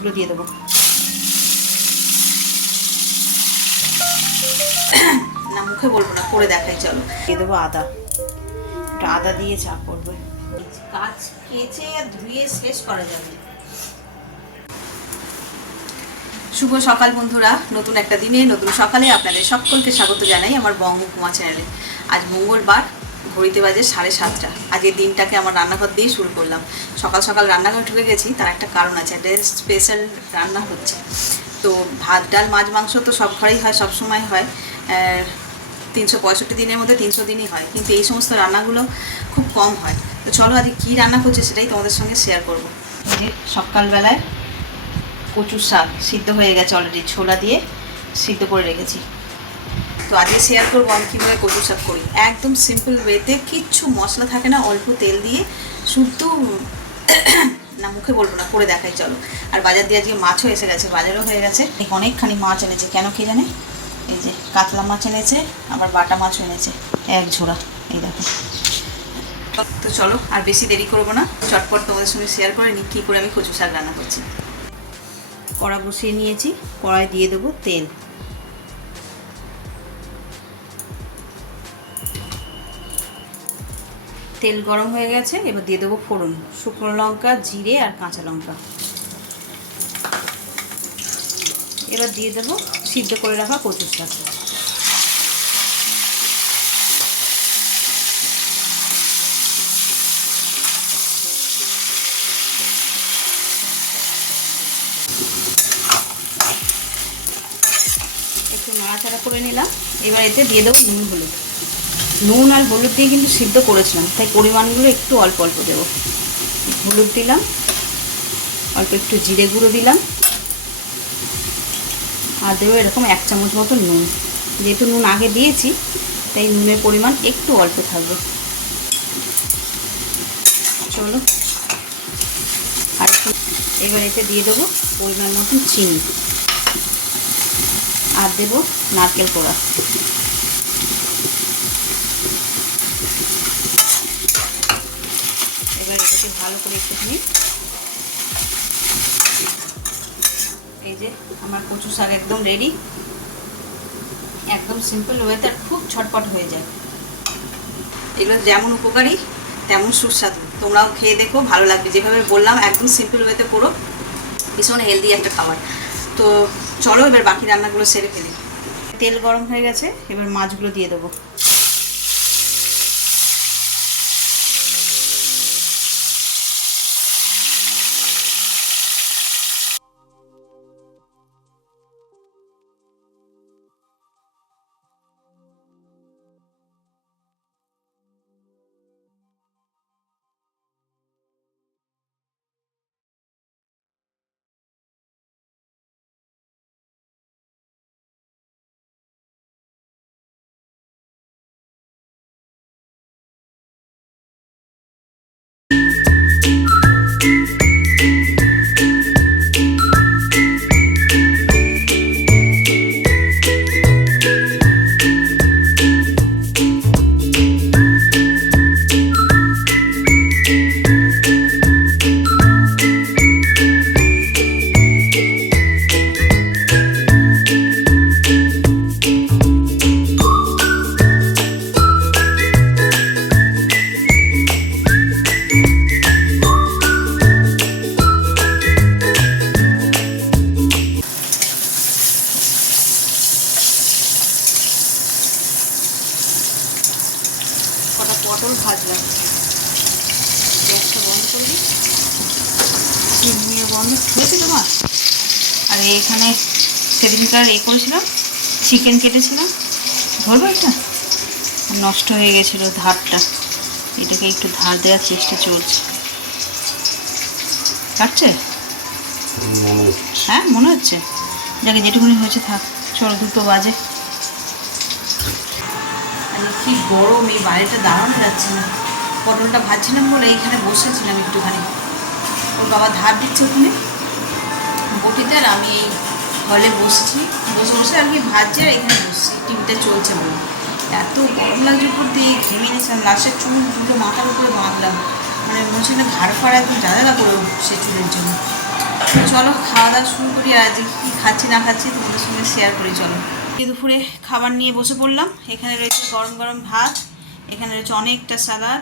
মাছগুলো দিয়ে দেবো। না মুখে বলবো না, করে দেখাই, চলো। দিয়ে দেবো আদা, একটু আদা দিয়ে চা করবে। কাজ কেচে আর ধুয়ে শেষ করা যাবে। শুভ সকাল বন্ধুরা, নতুন একটা দিনে নতুন সকালে আপনাদের সকলকে স্বাগত জানাই আমার বঙ্গ কুমা চ্যানেলে। আজ মঙ্গলবার, ঘড়িতে বাজে 7:30। আজকের দিনটাকে আমার রান্নাঘর দিয়ে শুরু করলাম। সকাল সকাল রান্নাঘর ঢুকে গেছি, তার একটা কারণ আছে, একটা স্পেশাল রান্না হচ্ছে। তো ভাত ডাল মাছ মাংস তো সব ঘরেই হয়, সব সময় হয়, 365 দিনের মধ্যে 300 দিনই হয়, কিন্তু এই সমস্ত রান্নাগুলো খুব কম হয়। তো চলো আজকে কী রান্না করছে সেটাই তোমাদের সঙ্গে শেয়ার করবো। যে সকালবেলায় কচুর শাক সিদ্ধ হয়ে গেছে অলরেডি, ছোলা দিয়ে সিদ্ধ করে রেখেছি। তো আজকে শেয়ার করবো আমি কীভাবে কচুর শাক করি, একদম সিম্পল ওয়েতে, কিচ্ছু মশলা থাকে না, অল্প তেল দিয়ে শুধু না মুখে বলবো না, করে দেখাই, চলো। আর বাজার দিয়ে আজকে মাছও এসে গেছে, বাজারও হয়ে গেছে, অনেকখানি মাছ এনেছে, কেন কে জানে। এই যে কাতলা মাছ এনেছে, আবার বাটা মাছও এনেছে, এক ঝোড়া, এই দেখো। তো চলো আর বেশি দেরি করবো না, চটপট তোমাদের সঙ্গে শেয়ার করে নিই কী করে আমি কচু শাক রান্না করছি। কড়া বসিয়ে নিয়েছি, কড়াই দিয়ে দেবো তেল। তেল গরম হয়ে গেছে, এবার দিয়ে দেবো ফোড়ন, শুকনো লঙ্কা, জিরে আর কাঁচা লঙ্কা। এবার দিয়ে দেবো সিদ্ধ করে রাখা কচুর শাক। একটু নাড়াচাড়া করে নিলাম, এবার এতে দিয়ে দেবো নুন হলুদ। নুন আর হলুদ দিয়ে কিন্তু সিদ্ধ করেছিলাম, তাই পরিমাণগুলো একটু অল্প অল্প দেবো। হলুদ দিলাম, অল্প একটু জিরে গুঁড়ো দিলাম, আর দেবো এরকম 1 চামচ মতো নুন। যেহেতু নুন আগে দিয়েছি তাই নুনের পরিমাণ একটু অল্প থাকবে। চলো আর এবার এতে দিয়ে দেবো পরিমাণ মতো চিনি, আর দেবো নারকেল কোড়া। এবার এটাকে ভালো করে একটুখানি, এই যে আমার কচু শাক একদম রেডি, একদম সিম্পল ওয়েতে আর খুব ছটপট হয়ে যায়। এগুলো যেমন উপকারী তেমন সুস্বাদু, তোমরাও খেয়ে দেখো, ভালো লাগবে। যেভাবে বললাম একদম সিম্পল ওয়েতে করো, ভীষণ হেলদি একটা খাবার। তো চলো এবার বাকি রান্নাগুলো সেরে ফেলি। তেল গরম হয়ে গেছে, এবার মাছগুলো দিয়ে দেবো। কটা পটল ভাজলাম, গ্যাসটা বন্ধ করে দিই, বন্ধ হয়েছে তোমার। আর এখানে সেদিনকার করেছিলাম, চিকেন কেটেছিলাম, ধরবো এটা, নষ্ট হয়ে গেছিলো ধারটা, এটাকে একটু ধার দেওয়ার চেষ্টা চলছে। কাটছে? হ্যাঁ মনে হচ্ছে, যাকে যেটুকুনি হয়েছে থাক। চলো 2টো বাজে, কি গরম, এই বাইরেটা দাঁড়ানো যাচ্ছে না। পটলটা ভাজছিলাম বলে এইখানে বসেছিলাম একটুখানি, ওর বাবা ধার দিচ্ছে ওখানে বটিতে, আর আমি এই হলে বসছি, বসে বসে আর কি ভাজছে, আর এখানে বসছি, টিভিটা চলছে বলে। এত গরম লাগছে উপর দিয়ে, ঘেমে নিয়েছিলাম, লাস্টের চুল দুটো মাথার উপরে বাঁধলাম, মানে মনে হচ্ছে না ঘাড় ফাড়া একদম দাদা করে সে চুলের জন্য। চলো খাওয়া দাওয়া শুরু করি, আর আজকে কী খাচ্ছি না খাচ্ছি তোমাদের সঙ্গে শেয়ার করি। চলো দুপুরে খাবার নিয়ে বসে পড়লাম। এখানে রয়েছে গরম গরম ভাত, এখানে রয়েছে অনেকটা সালাদ,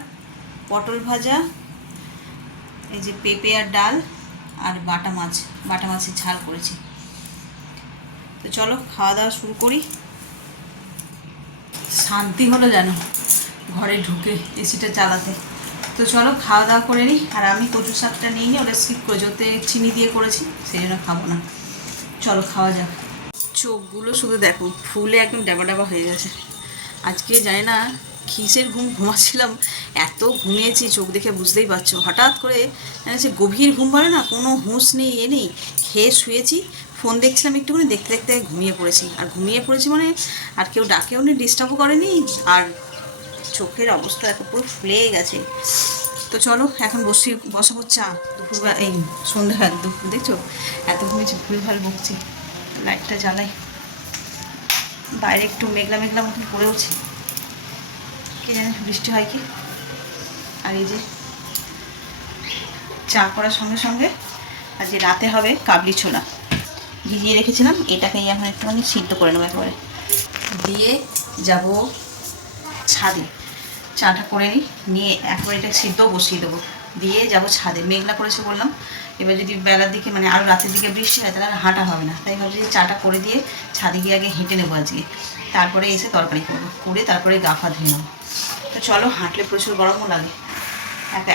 পটল ভাজা, এই যে পেঁপে আর ডাল, আর বাটা মাছের ঝাল করেছি। তো চলো খাওয়া দাওয়া শুরু করি। শান্তি হলো যেন ঘরে ঢুকে এসিটা চালাতে। তো চলো খাওয়া দাওয়া করে নিই। আর আমি কচু শাকটা নিয়ে নিই, ওটা স্কিপ করেছি, ওতে চিনি দিয়ে করেছি, সেই জন্য খাবো না। চলো খাওয়া যাক। চোখগুলো শুধু দেখো ফুলে একদম ডাবা ডাবা হয়ে গেছে। আজকে জানি না কিসের ঘুমাচ্ছিলাম, এত ঘুমিয়েছি চোখ দেখে বুঝতেই পারছো। হঠাৎ করে সে গভীর ঘুম বলে না, কোনো হুঁশ নেই এ নেই, খেয়ে শুয়েছি, ফোন দেখছিলাম একটুখানি, দেখতে দেখতে ঘুমিয়ে পড়েছি। আর ঘুমিয়ে পড়েছি মানে আর কেউ ডাকেও নি, ডিস্টার্বও করেনি, আর চোখের অবস্থা এত পুরো ফুলে গেছে। তো চলো এখন বসাবো চা। দুপুরবেলা এই সন্ধ্যাবেলা দুপুর দেখছো এত ঘুমিয়েছি, ভুল ভাল বকছি। লাইটটা জ্বালাই, বাইরে একটু মেঘলা মেঘলা মতন পড়েওছে, কে জানে বৃষ্টি হয় কি। আর এই যে চা করার সঙ্গে সঙ্গে আজ রাতে হবে কাবলি ছোলা, ভিজিয়ে রেখেছিলাম, এটাকেই এখন একটুখানি সিদ্ধ করে নেবো একেবারে। দিয়ে যাব ছাদে, চাটা করে নিয়ে একবার এটা সিদ্ধ বসিয়ে দেবো, দিয়ে যাব ছাদে। মেঘলা করেছে বললাম, এবার যদি বেলার দিকে মানে আরও রাতের দিকে বৃষ্টি হয় তাহলে আর হাঁটা হবে না, তাই ভাবছি যে চাটা করে দিয়ে ছাদে গিয়ে আগে হেঁটে নেবো আজকে, তারপরে এসে তরকারি করবো, করে তারপরে গা ফা ধুয়ে নেবো। তো চলো, হাঁটলে প্রচুর গরমও লাগে,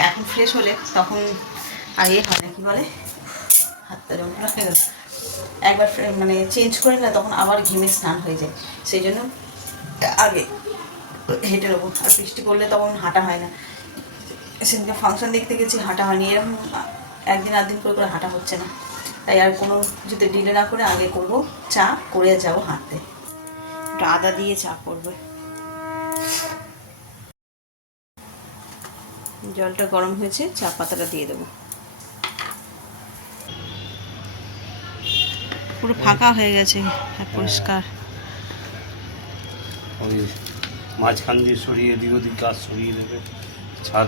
এখন ফ্রেশ হলে তখন আর হয় না, কী বলে, হাতটা জমা হয়ে গেল, একবার মানে চেঞ্জ করে না তখন আবার ঘেমে স্নান হয়ে যায়, সেই জন্য আগে হেঁটে নেবো। আর বৃষ্টি পড়লে তখন হাঁটা হয় না, সেদিনকে ফাংশন দেখতে গেছি, হাঁটা হয়নি, এরকম একদিন আধ দিন করে করে হাঁটা হচ্ছে না, তাই আর কোনো যদি ডিলে না করে আগে করবো চা, করে যাবো হাঁটতে। একটু আদা দিয়ে চা করবো। জলটা গরম হয়েছে, চা পাতাটা দিয়ে দেবো। পুরো ফাঁকা হয়ে গেছে, পরিষ্কার। ওই মাঝখান দিয়ে সরিয়ে এদিক ওদিক গাছ সরিয়ে দেবে ছাদ।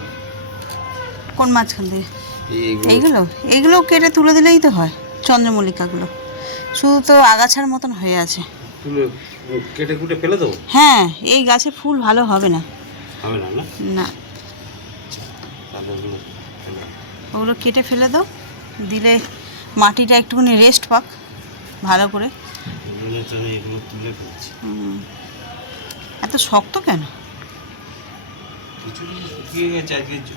কোন মাঝখান দিয়ে? এইগুলো কেটে তুলে দিলেই তো হয়, চন্দ্রমল্লিকাগুলো শুধু তো আগাছার মতন হয়ে আছে, তুলে কেটে কুটে ফেলে দেবো। হ্যাঁ, এই গাছে ফুল ভালো হবে না, হবে না না, ওগুলো কেটে ফেলে দাও, দিলে মাটিটা একটুখানি রেস্ট পাক ভালো করে। এগুলো তুলে ফেলছি। এত শক্ত কেন? কিছু শুকিয়ে গেছে,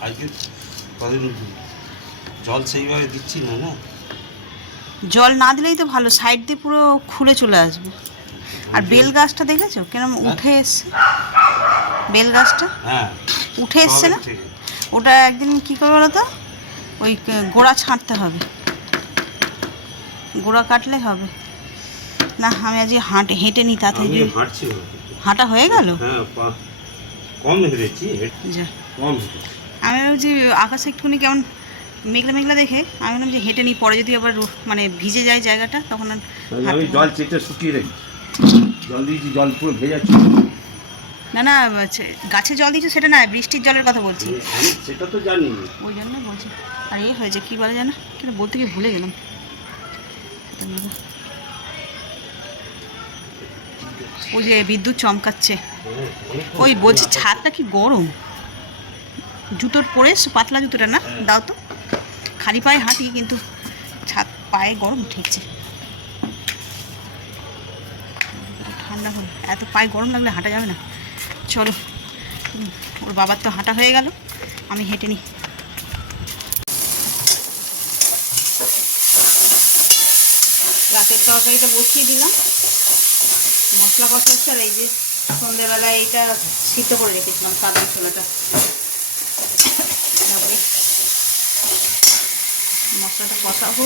আজকে কদিন জল সেইভাবে দিচ্ছি না। জল না দিলেই তো ভালো, সাইড দিয়ে পুরো খুলে চলে আসবে। আর বেল গাছটা দেখেছো কেরম উঠে এসছে, বেল গাছটা উঠে এসছে না, ওটা একদিন কী করবে বলো তো, ওই গোড়া ছাঁটতে হবে, গোড়া কাটলে হবে না। আমি আজকে হেঁটে নিই, তাতে হাঁটা হয়ে গেল। আমি ভাবছি আকাশে একটুখানি কেমন মেঘলা মেঘলা দেখে আমি ভাবলাম যে হেঁটে নিই, পরে যদি আবার মানে ভিজে যায় জায়গাটা তখন আমি জল চেটে শুকিয়ে রেখেছি, জল দিয়েছি, জল পুরো ভেজা। না গাছে জল দিয়েছো সেটা না, বৃষ্টির জলের কথা বলছি। সেটা তো জানি, ওই জন্য বলছি। আর এই হয়েছে কী বলে জানো, কিন্তু বলতে গিয়ে ভুলে গেলাম। ওই যে বিদ্যুৎ চমকাচ্ছে, ওই বলছি ছাদটা কি গরম, জুতোর পরে পাতলা জুতোটা না দাও তো, খালি পায়ে হাঁটি কিন্তু ছাদ পায়ে গরম ঠেকছে, ঠান্ডা হলো, এত পায়ে গরম লাগলে হাঁটা যাবে না। চলো, ওর বাবার তো হাঁটা হয়ে গেল, আমি হেঁটে নিই। রাতের তরকারিটা বসিয়ে দিলাম, মশলা কষাচ্ছি, আর এই যে সন্ধ্যেবেলায় এইটা সিদ্ধ করে রেখেছিলাম কাবলি ছোলাটা, তারপরে মশলাটা কষাবো।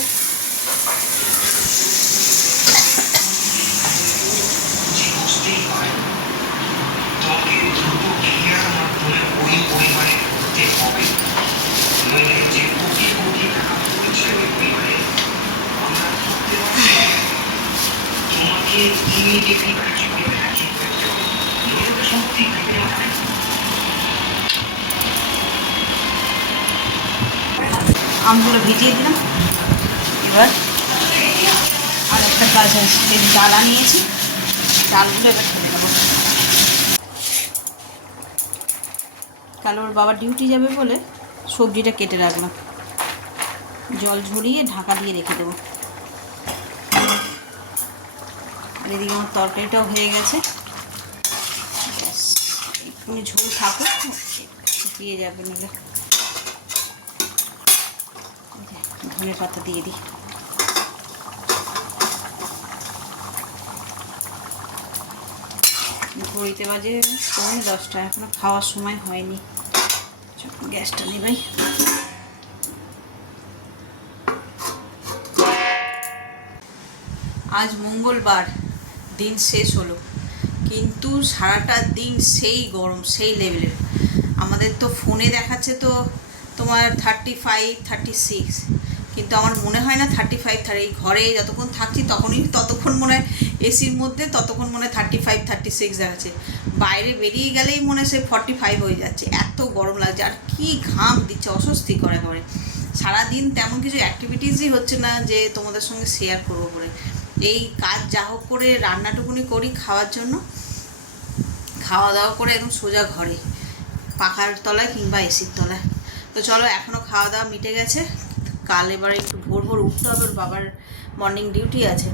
আমগুলো ভিজিয়ে দিলাম, এবার আর একটা কাজ আছে, এই ডালা নিয়েছি, ডালগুলো এবার ঢেলে দেবো। কাল ওর বাবা ডিউটি যাবে বলে সবজিটা কেটে রাখলাম, জল ঝরিয়ে ঢাকা দিয়ে রেখে দেবো। আর এদিকে আমার তরকারিটাও হয়ে গেছে, একটু ঝোল থাকুক, শুকিয়ে যাবে নিলে। ধনে পাতা দিয়ে দিই। ঘড়িতে বাজে 10টা, এখনো খাওয়ার সময় হয়নি। গ্যাসটা নেই ভাই। আজ মঙ্গলবার, দিন শেষ হলো, কিন্তু সারাটা দিন সেই গরম, সেই লেভেলের। আমাদের তো ফোনে দেখাচ্ছে তো তোমার 35, 36, কিন্তু আমার মনে হয় না 35, এই ঘরে যতক্ষণ থাকছি ততক্ষণ মনে হয় এসির মধ্যে, ততক্ষণ মনে হয় 35, 36 দেখাচ্ছে। বাইরে বেরিয়ে গেলেই মনে হয় সে 45 হয়ে যাচ্ছে, এত গরম লাগছে। আর কি ঘাম দিচ্ছে, অস্বস্তি করে। সারাদিন তেমন কিছু অ্যাক্টিভিটিসই হচ্ছে না যে তোমাদের সঙ্গে শেয়ার করবো বলে। এই কাজ যা হোক করে রান্নাটুকুনি করি খাওয়ার জন্য, খাওয়া দাওয়া করে একদম সোজা ঘরে, পাখার তলায় কিংবা এসির তলায়। তো চলো, এখনও খাওয়া দাওয়া মিটে গেছে। কাল এবারে একটু ভোর ভোর উঠতে হবে, ওর বাবার মর্নিং ডিউটি আছে।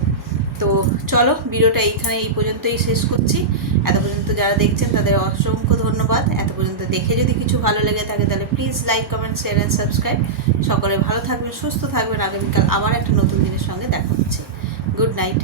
তো চলো, ভিডিওটা এই পর্যন্তই শেষ করছি। এত পর্যন্ত যারা দেখছেন তাদের অসংখ্য ধন্যবাদ। এত পর্যন্ত দেখে যদি কিছু ভালো লেগে থাকে তাহলে please like, comment, share and subscribe. সকলে ভালো থাকবেন, সুস্থ থাকবেন। আগামীকাল আবার একটা নতুন দিনের সঙ্গে দেখা হচ্ছে। Good night.